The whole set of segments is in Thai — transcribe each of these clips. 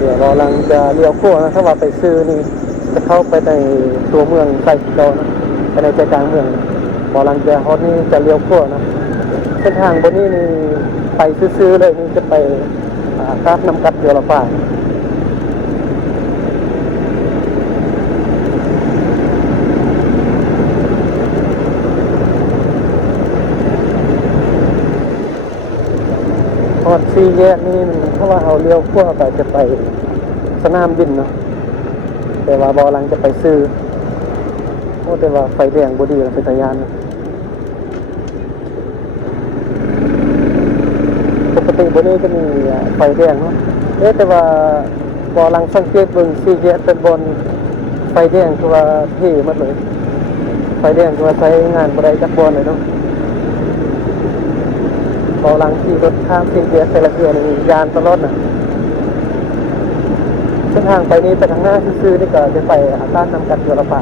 เดี๋ยวเรากำลังจะเลี้ยวขวานะถ้าว่าไปซื้อนี่จะเข้าไปในตัวเมืองไซโตนะไปในใจกลางเมืองเรากำลังจะฮอตนี่จะเลี้ยวขวานะเส้นทางบนนี้นี่ไปซื้อๆเลยนี่จะไปกาดน้ำกัดเดียวละป่าฮอตซีแยกนี่ถ้าว่าเอาเลี้ยวขวาไปจะไปสนามบินเนาะแต่ว่าเรากำลังจะไปซื้อโอ้แต่ว่าไฟแดงบดีเป็นตะยานนะปกติบนนี้จะมีไฟแดงเนาะแต่ว่าบอลังสังเกตเบิ่งซีเจเป็นบนไฟแดงคือว่าเท่หมดเลยไฟแดงคือว่าใช้งานบ่ได้จักบอลเลยเนาะบอลังขี่รถข้ามซีเจแต่ละเทื่อนี่ยานตลอดน่ะเส้นทางไปนี้ไปทางหน้าซื่อๆนี่ก็จะไปอาการนำกัดเรือละป่า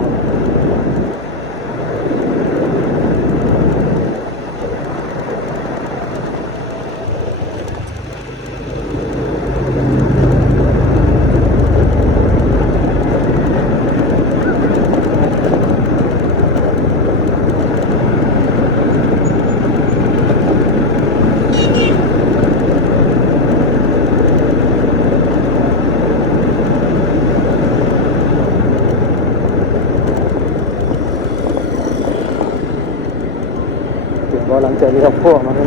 เดี๋ยวบอลังจะเรียกพวกมาให้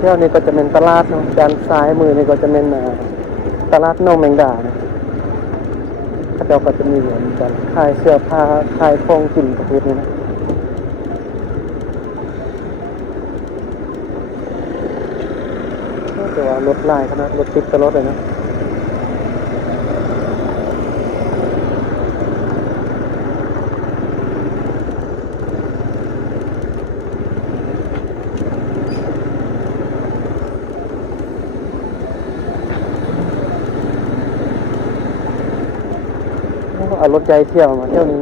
เที่ยวนี้ก็จะเป็นตลาดเนาะด้านซ้ายมือนี่ก็จะเป็นตลาดโนแมงดานะเขาเจ้าก็จะมีเหมือนกันขายเสื้อผ้าขายของกินประเภทนี้นะแต่ว่ารถไล่ขนาดรถติดตลอดเลยนะเอารถใหญ่เที่ยวมาเที่ยวนี้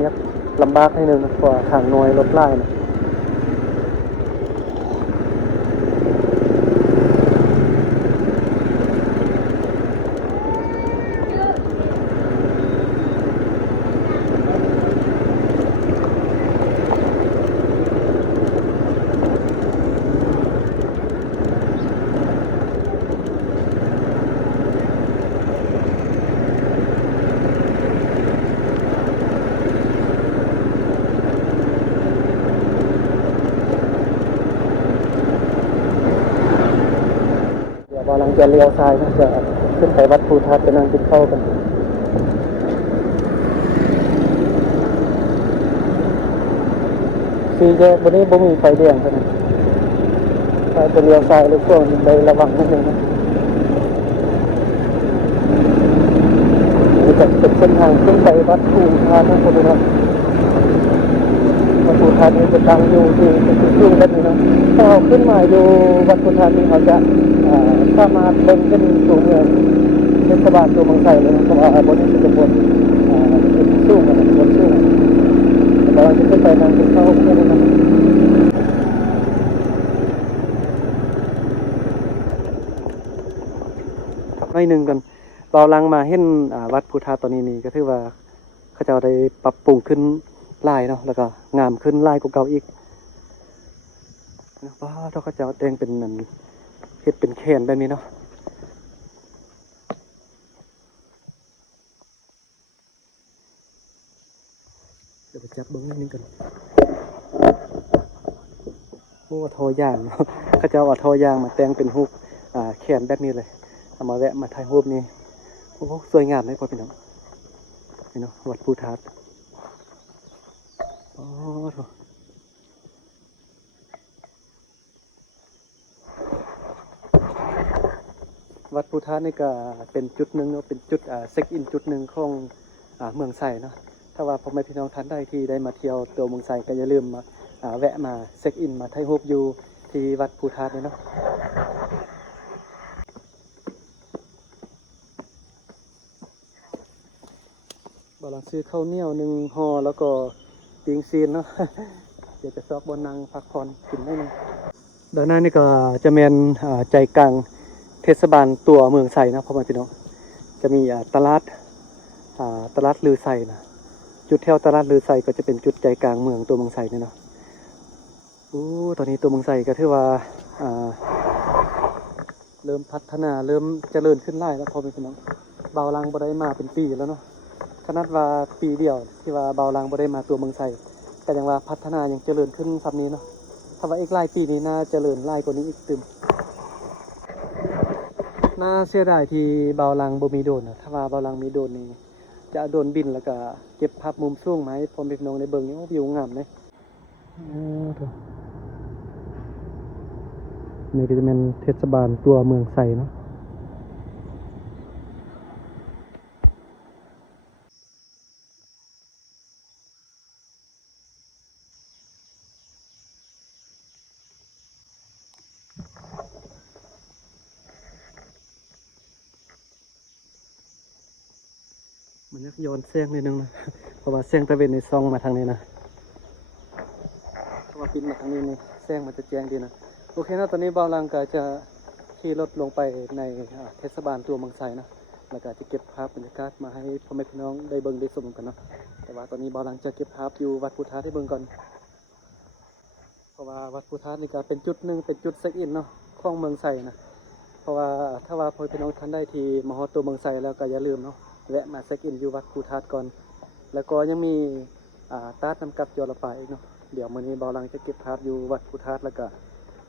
ลำบากให้หนึ่งนะกว่าทางน้อยรถไล่นะเดี๋ยวกำลังจะเลี้ยวซ้ายนะจะขึ้นไปวัดภูทับจะนั่งกินข้าวกันสี่แยกวันนี้บ่มีไฟแดงกันนะถ้าจะเลี้ยวซ้ายหรือพวกนี้ไประวังนิดนึงนะนี่จะเป็นเส้นทางขึ้นไปวัดภูทับนะคุณผู้ชมวัดภูทับนี่จะตั้งอยู่ที่สูงแบบนี้เนาะถ้าเราขึ้นมาอยู่วัดภูทับนี่เขาจะสามารถเบิ่งเป็นตัวเมืองเทศบาลตัวเมืองไทยเลยนะเพราะว่าบนนี้จะเป็นบนสูงนะบนสูงแต่เราจะขึ้นไปทางเข้าแค่นี้นะหน่อยหนึ่งกันเราลังมาเห็นวัดพุทธาตอนนี้นี่ก็ถือว่าเขาจะได้ปรับปรุงขึ้นลายเนาะแล้วก็งามขึ้นลายกว่าเก่าอีกว้าวเขาจะแต่งเป็นเหมือนเฮ็ดเป็นแขนแบบนี้เนาะเดี๋ยวไปจับเบิ้งนิดนึงกันโอ้ทอย่างเนาะเขาจะเอาทอย่างมาแต่งเป็นรูปแขนแบบนี้เลยเอามาแวะมาถ่ายรูปนี้โอ้สวยงามเลยพ่อพี่น้องนี่เนาะวัดภูทับโอ้โหว วัดภูฐานนี่ก็เป็นจุดหนึ่งเนาะเป็นจุดเช็คอินจุดหนึ่งของเมืองไส่เนาะถ้าว่าพ่อแม่พี่น้องท่านใดที่ได้มาเที่ยวตัวเมืองไส่ก็อย่าลืมมาแวะมาเช็คอินมาถ่ายรูปอยู่ที่วัดภูฐานเนาะบ่ลังซื้อข้าวเหนียว1ห่อแล้วก็ปิงซีนเนาะ เดี๋ยวจะซอกบนนั่งพักผ่อนกินได้นึงด้านหน้านี่ก็จะเป็นใจกลางเทศบาลตัวเมืองไส่นะพ่อแม่พี่น้องจะมีตลาดลือไส่นะจุดแถวตลาดลือไส่ก็จะเป็นจุดใจกลางเมืองตัวเมืองไส่นี่เนาะตอนนี้ตัวเมืองไส่ก็ถือว่าเริ่มพัฒนาเริ่มเจริญขึ้นไล่แล้วพ่อแม่พี่น้องเบาลังบ่ได้มาเป็นปีแล้วเนาะขนาดว่าปีเดียวที่ว่าเบาลังบ่ได้มาตัวเมืองไส่แต่ยังว่าพัฒนายังเจริญขึ้นซ้ำนี้เนาะถ้าว่าอีกหลายปีนี้น่าเจริญไล่กว่านี้อีกตึมน่าเสียดายที่เบาลังบ่มีโดรนนะถ้าว่าเบาลังมีโดรนนี่จะเอาโดรนบินแล้วก็เก็บภาพมุมสูงมาให้พ่อแม่พี่น้องได้เบิ่งนี่วิวงามเลยนี่ก็จะเป็นเทศบาลตัวเมืองไส่เนาะมันจะโยนแสงนิดนึงนะเพราะว่าแสงตะเวนในซองมาทางนี้นะถ้าว่าปินมาทางนี้นี่แสงมันจะแจ้งดีนะโอเคนะตอนนี้เบาลังก็จะขี่รถลงไปในเทศบาลตัวเมืองไส่นะแล้วก็จะเก็บภาพบรรยากาศมาให้พ่อแม่พี่น้องได้เบิ่งได้ชมกันเนาะแต่ว่าตอนนี้เบาลังจะเก็บภาพอยู่วัดภูฐานให้เบิ่งก่อนเพราะว่าวัดภูฐานนี่ก็เป็นจุดหนึ่งเป็นจุดเช็คอินเนาะของเมืองไส่นะเพราะว่าถ้าว่าพ่อแม่พี่น้องท่านได้ที่มาฮอดตัวเมืองไส่แล้วก็อย่าลืมเนาะแวะมาเช็คอินอยู่วัดภูฐานก่อนแล้วก็ยังมีตาดน้ำกับจอระปาอีกเนาะเดี๋ยวมื้อนี้เบาลังจะเก็บภาพอยู่วัดภูฐานแล้วก็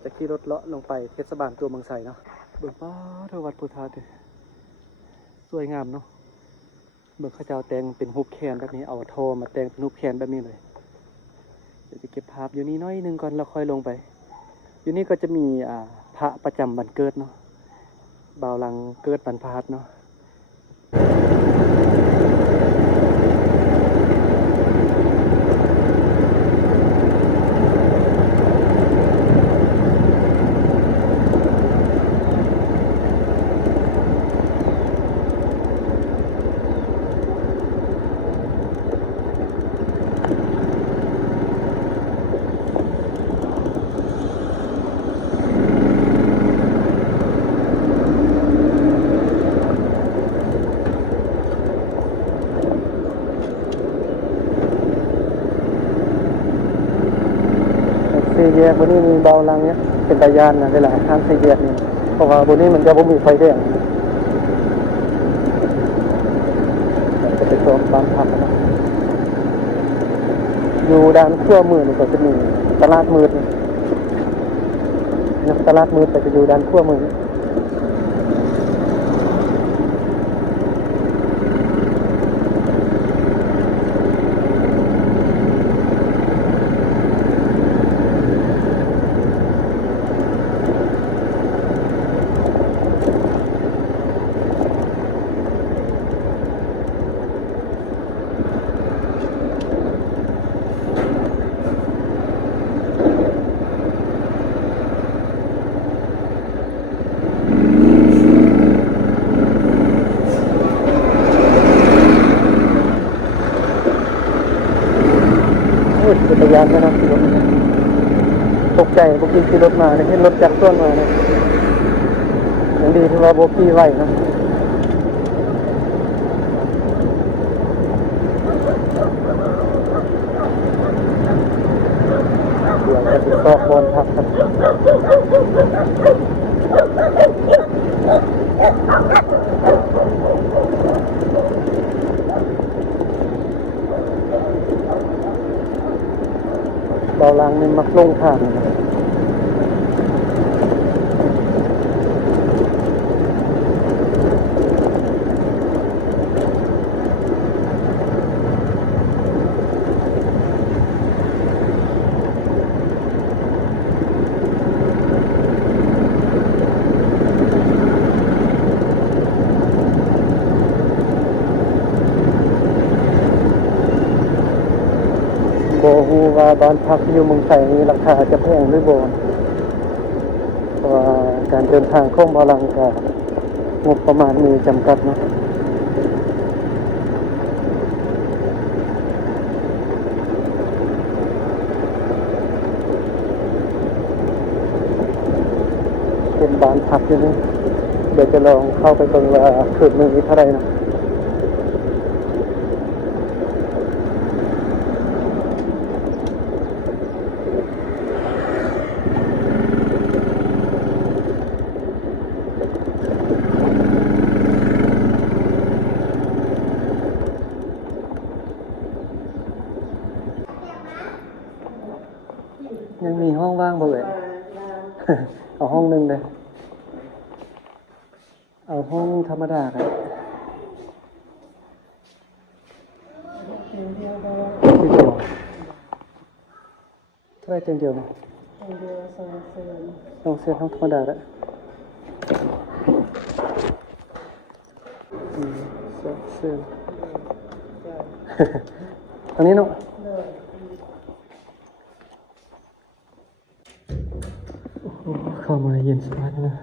จะขี่รถเลาะลงไปเทศบาลตัวเมืองไส่เนาะเบิ่งป้าเท่าวัดภูฐานดิสวยงามเนาะเบิ่งเขาเจ้าแต่งเป็นรูปแขนแบบนี้เอาโทมาแต่งเป็นรูปแขนแบบนี้เลยเดี๋ยวจะเก็บภาพอยู่นี่น้อยนึงก่อนแล้วค่อยลงไปอยู่นี่ก็จะมีพระประจำวันเกิดเนาะเบาลังเกิดวันพฤหัสเนาะสี่แยกบนนี้มีเบาลังเนี่ยเป็นตายานนะเวลาทางสี่แยกนี่เพราะว่าบนนี้มันจะบ่มีไฟแดงจะเป็นตัวบ้านพักนะอยู่ด้านขั้วมือนี่ก็จะมีตลาดมืดนะตลาดมืดแต่จะอยู่ด้านขั้วมือจักรยานนะครับขี่รถตกใจพวกขี่รถมาเห็นรถจักรต้นมาเนี่ยอย่างดีที่ว่าโบกี้ไหวนะเดี๋ยวจะไปซอกบอลพักครับเบาลังนี่มักลงทาง ว่าบ้านพักอยู่เมืองไทยนี้ราคาจะแพงหรือบ่เพราะว่าการเดินทางของบาลังกางบประมาณมีจำกัดเนาะเป็นบ้านพักอยู่นี่เดี๋ยวจะลองเข้าไปตรงว่าคืนหนึงนี้เท่าไหร่นะยังมีห้องว่างบ่เอ่ย เอาห้องหนึ่งเลยเอาห้องธรรมดาครับเตียงเดียวเท่าไรเตียงเดียวนะเตียงเดียว2 เซนห้องธรรมดาแล้ว2 เซนตรงนี้เนาะโอ้โหเข้ามาเย็นสบายนะ